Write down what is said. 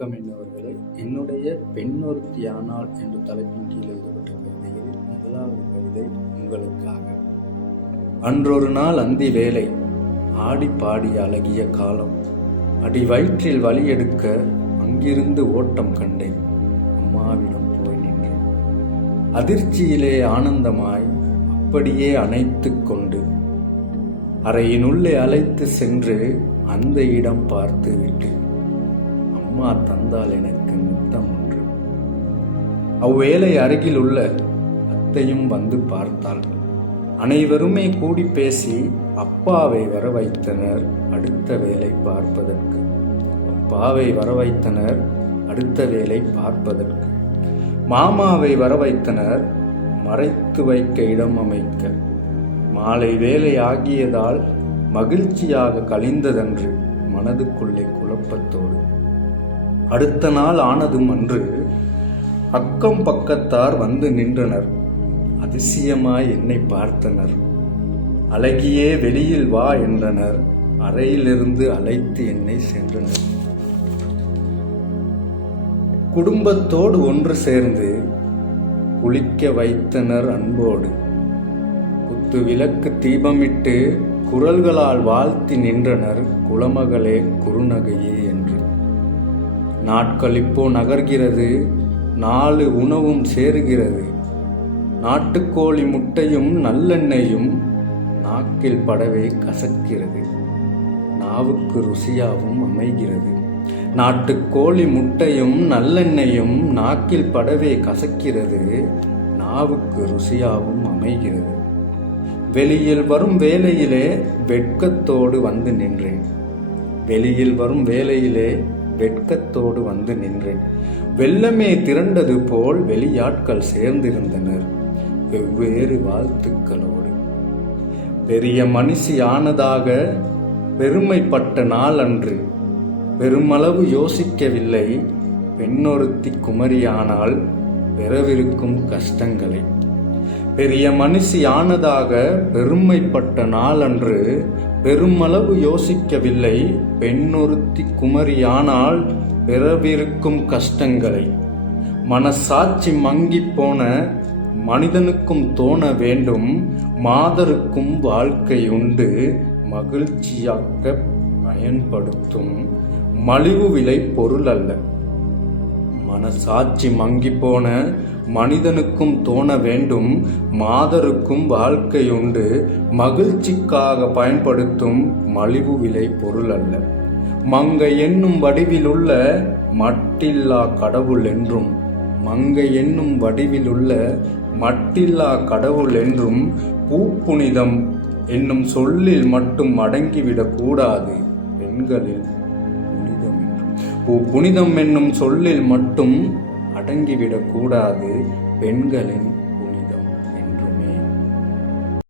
வணக்கம் என்னவர்களே. என்னுடைய பெண்ணொருத்தியானாள் என்ற தலைப்பின் கீழ் எழுதப்பட்ட கவிதையில் முதலாவது கவிதை உங்களுக்காக. அன்றொரு நாள் அந்தி வேலை, ஆடி பாடிய அழகிய காலம், அடி வயிற்றில் வலி எடுக்க அங்கிருந்து ஓட்டம் கண்டேன். அம்மாவிடம் போய் நின்றேன். அதிர்ச்சியிலே ஆனந்தமாய் அப்படியே அணைத்து கொண்டு அறையினுள்ளே அழைத்து சென்று அந்த இடம் பார்த்து விட்டு அம்மா தந்தால் எனக்கு முத்தம் ஒன்று. அவ்வேளை அருகில் உள்ள அத்தையும் வந்து பார்த்தாள். அனைவருமே கூடி பேசி அப்பாவை வர வைத்தனர் அடுத்த வேலை பார்ப்பதற்கு. அப்பாவை வர வைத்தனர் அடுத்த வேலை பார்ப்பதற்கு. மாமாவை வர வைத்தனர் மறைத்து வைக்க இடம் அமைக்க. மாலை வேலை ஆகியதால் மகிழ்ச்சியாக கழிந்ததன்று மனதுக்குள்ளே குழப்பத்தோடு. அடுத்த நாள் ஆனதும் அன்று அக்கம் பக்கத்தார் வந்து நின்றனர். அதிசயமாய் என்னை பார்த்தனர். அழகியே வெளியில் வா என்றனர். அறையிலிருந்து அழைத்து என்னை சென்றனர். குடும்பத்தோடு ஒன்று சேர்ந்து குளிக்க வைத்தனர் அன்போடு. குத்து விளக்கு தீபமிட்டு குரல்களால் வாழ்த்தி நின்றனர் குலமகளே குறுநகையே என்று. நாட்கள் இப்போ நகர்கிறது, 4 உணவும் சேருகிறது. நாட்டுக்கோழி முட்டையும் நல்லெண்ணெயும் நாக்கில் படவே கசக்கிறது, நாவுக்கு ருசியாகவும் அமைகிறது. நாட்டுக்கோழி முட்டையும் நல்லெண்ணெயும் நாக்கில் படவே கசக்கிறது, நாவுக்கு ருசியாகவும் அமைகிறது. வெளியில் வரும் வேளையிலே வெட்கத்தோடு வந்து நின்றேன். வெளியில் வரும் வேளையிலே வெட்கத்தோடு வந்து நின்றேன். வெள்ளமே திரண்டது போல் வெளியாட்கள் சேர்ந்திருந்தனர் வெவ்வேறு வாழ்த்துக்களோடு. பெரிய மனுஷி ஆனதாக பெருமைப்பட்ட நாள் அன்று பெருமளவு யோசிக்கவில்லை பெண்ணொருத்தி குமரியானால் பெறவிருக்கும் கஷ்டங்களை. பெரிய மனுஷி ஆனதாக பெருமைப்பட்ட நாளன்று பெருமளவு யோசிக்கவில்லை பெண்ணொருத்தி குமரியானால் பெறவிருக்கும் கஷ்டங்களை. மனசாட்சி மங்கி போன மனிதனுக்கும் தோண வேண்டும் மாதருக்கும் வாழ்க்கை உண்டு மகிழ்ச்சியாக்க பயன்படுத்தும் மலிவு விலை பொருள் அல்ல. மனசாட்சி மங்கி போன மனிதனுக்கும் தோண வேண்டும் மாதருக்கும் வாழ்க்கை உண்டு மகிழ்ச்சிக்காக பயன்படுத்தும் மலிவு விலை பொருள் அல்ல. மங்கை என்னும் வடிவிலுள்ள மட்டில்லா கடவுள் என்றும் மங்கை என்னும் வடிவிலுள்ள மட்டில்லா கடவுள் என்றும் பூப்புனிதம் என்னும் சொல்லில் மட்டும் அடங்கிவிடக் கூடாது பெண்களில் புனிதம் என்றும். புனிதம் என்னும் சொல்லில் மட்டும் அடங்கிவிடக் கூடாது பெண்களின்